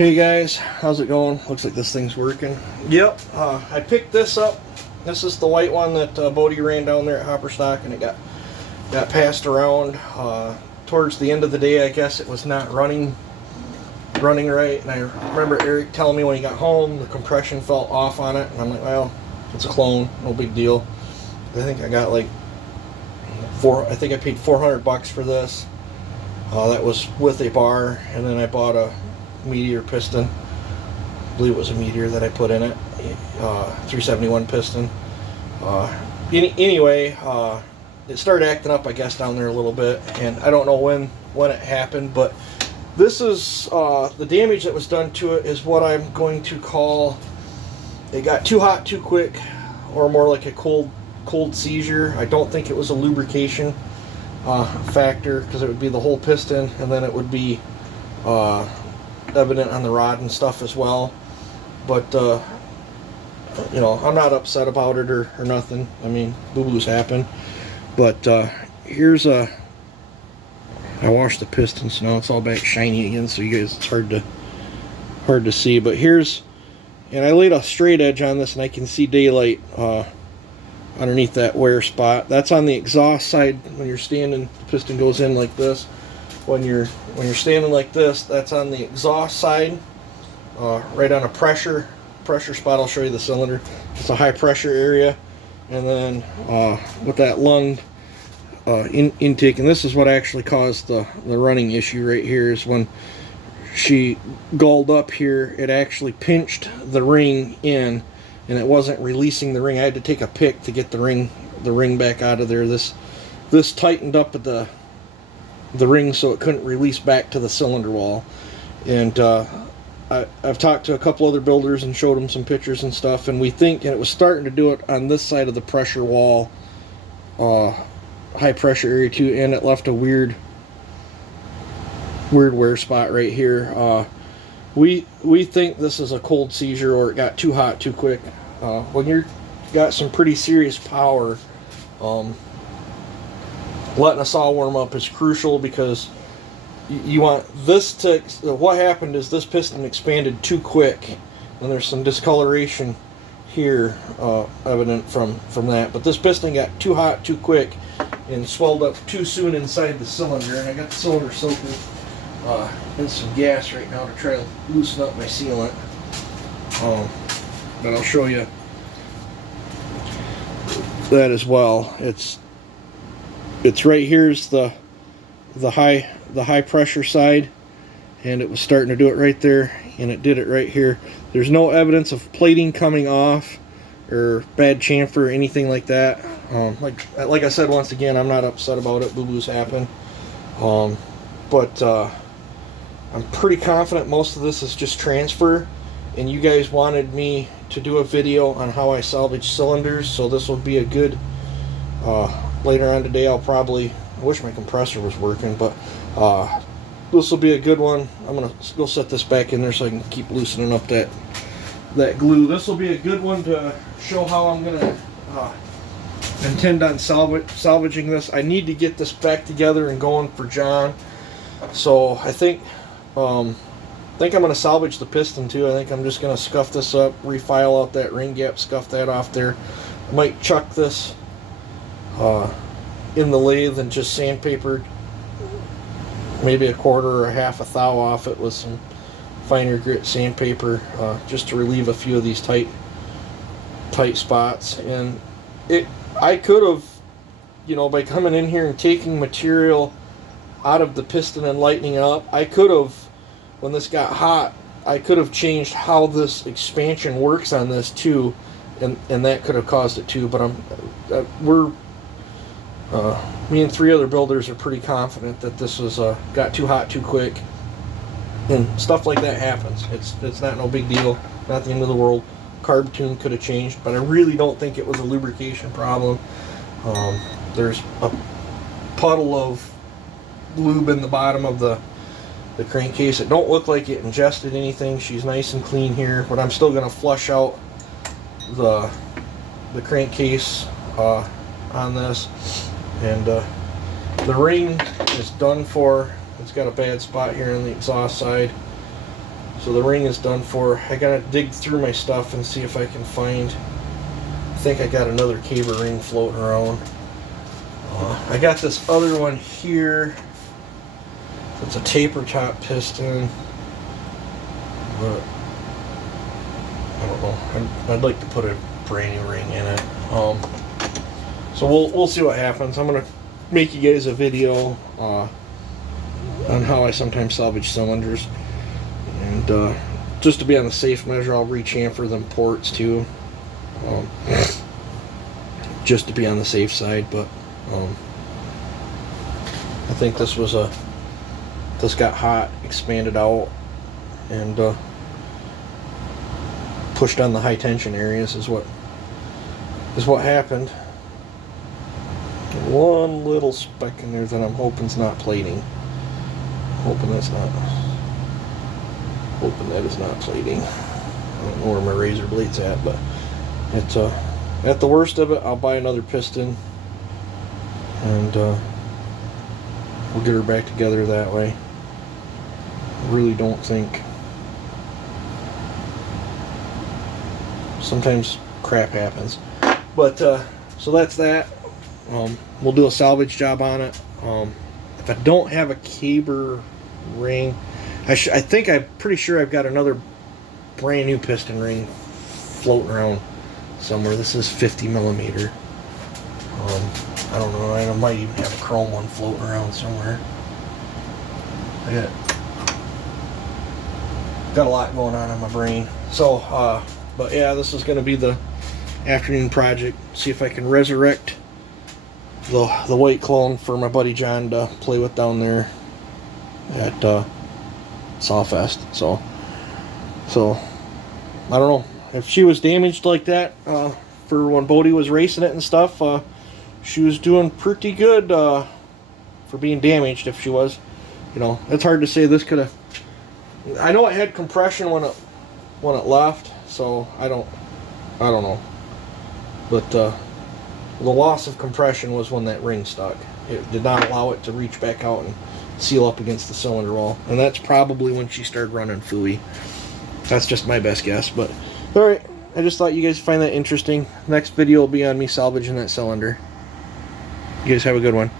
Hey guys, how's it going? Looks like this thing's working. Yep, I picked this up. This is the white one that Bodie ran down there at Hopperstock, and it got passed around. Towards the end of the day, I guess it was not running right. And I remember Eric telling me when he got home the compression felt off on it, and I'm like, well, it's a clone, no big deal. I think I got like I think I paid $400 for this. That was with a bar, and then I bought a Meteor piston. I believe it was a Meteor that I put in it. 371 piston. Anyway, it started acting up, I guess, down there a little bit, and I don't know when it happened, but this is the damage that was done to it is what I'm going to call it got too hot too quick, or more like a cold seizure. I don't think it was a lubrication factor, because it would be the whole piston, and then it would be evident on the rod and stuff as well. But you know, I'm not upset about it or nothing. I mean, boo-boos happen. But here's I washed the piston, so now it's all back shiny again, so you guys, it's hard to see. But here's, and I laid a straight edge on this, and I can see daylight underneath that wear spot. That's on the exhaust side. When you're standing, the piston goes in like this. When you're standing like this, that's on the exhaust side, right on a pressure spot. I'll show you the cylinder. It's a high pressure area, and then with that lung intake, and this is what actually caused the running issue right here, is when she galled up here, it actually pinched the ring in, and it wasn't releasing the ring. I had to take a pick to get the ring back out of there. This tightened up at the ring so it couldn't release back to the cylinder wall. And I've talked to a couple other builders and showed them some pictures and stuff, and we think, and it was starting to do it on this side of the pressure wall, high pressure area too, and it left a weird wear spot right here. We think this is a cold seizure, or it got too hot too quick. When you've got some pretty serious power, letting a saw warm up is crucial, because you want this to, what happened is this piston expanded too quick, and there's some discoloration here evident from that. But this piston got too hot too quick and swelled up too soon inside the cylinder, and I got the cylinder soaking in some gas right now to try to loosen up my sealant. But I'll show you that as well. It's right here's the high pressure side, and it was starting to do it right there, and it did it right here. There's no evidence of plating coming off or bad chamfer or anything like that. Like I said, once again, I'm not upset about it. Boo-boos happen. But I'm pretty confident most of this is just transfer, and you guys wanted me to do a video on how I salvage cylinders, so this will be a good later on today. I wish my compressor was working, but this will be a good one. I'm gonna go set this back in there so I can keep loosening up that glue. This will be a good one to show how I'm gonna intend on salvaging this. I need to get this back together and going for John, so I think I'm gonna salvage the piston too. I think I'm just gonna scuff this up, refile out that ring gap, scuff that off there. I might chuck this in the lathe and just sandpaper maybe a quarter or a half a thou off it with some finer grit sandpaper, just to relieve a few of these tight spots. And I could have, you know, by coming in here and taking material out of the piston and lightening it up, I could have, when this got hot, I could have changed how this expansion works on this too, and that could have caused it too. But me and 3 other builders are pretty confident that this was got too hot too quick, and stuff like that happens. It's not no big deal, not the end of the world. Carb tune could have changed, but I really don't think it was a lubrication problem. There's a puddle of lube in the bottom of the crankcase. It don't look like it ingested anything. She's nice and clean here, but I'm still going to flush out the crankcase on this. And the ring is done for. It's got a bad spot here on the exhaust side, So the ring is done for. I gotta dig through my stuff and see if I can find. I think I got another caber ring floating around. I got this other one here. It's a taper top piston, but I don't know. I'd like to put a brand new ring in it. So we'll see what happens. I'm gonna make you guys a video on how I sometimes salvage cylinders, and just to be on the safe measure, I'll re-chamfer them ports too, just to be on the safe side. But I think this got hot, expanded out, and pushed on the high tension areas is what happened. One little speck in there that I'm hoping's not plating. Hoping that is not plating. I don't know where my razor blade's at, but it's at the worst of it, I'll buy another piston, and we'll get her back together that way. I really don't think. Sometimes crap happens, but so that's that. We'll do a salvage job on it. If I don't have a caber ring, I'm pretty sure I've got another brand new piston ring floating around somewhere. This is 50 millimeter. I don't know. I might even have a chrome one floating around somewhere. I got a lot going on in my brain. So, but yeah, this is going to be the afternoon project. See if I can resurrect the white clone for my buddy John to play with down there at Sawfest. So I don't know if she was damaged like that for when Bodie was racing it and stuff. She was doing pretty good for being damaged. If she was, it's hard to say. This could have. I know it had compression when it left, so I don't know. But the loss of compression was when that ring stuck. It did not allow it to reach back out and seal up against the cylinder wall, and that's probably when she started running fooey. That's just my best guess, but alright, I just thought you guys find that interesting. Next video will be on me salvaging that cylinder. You guys have a good one.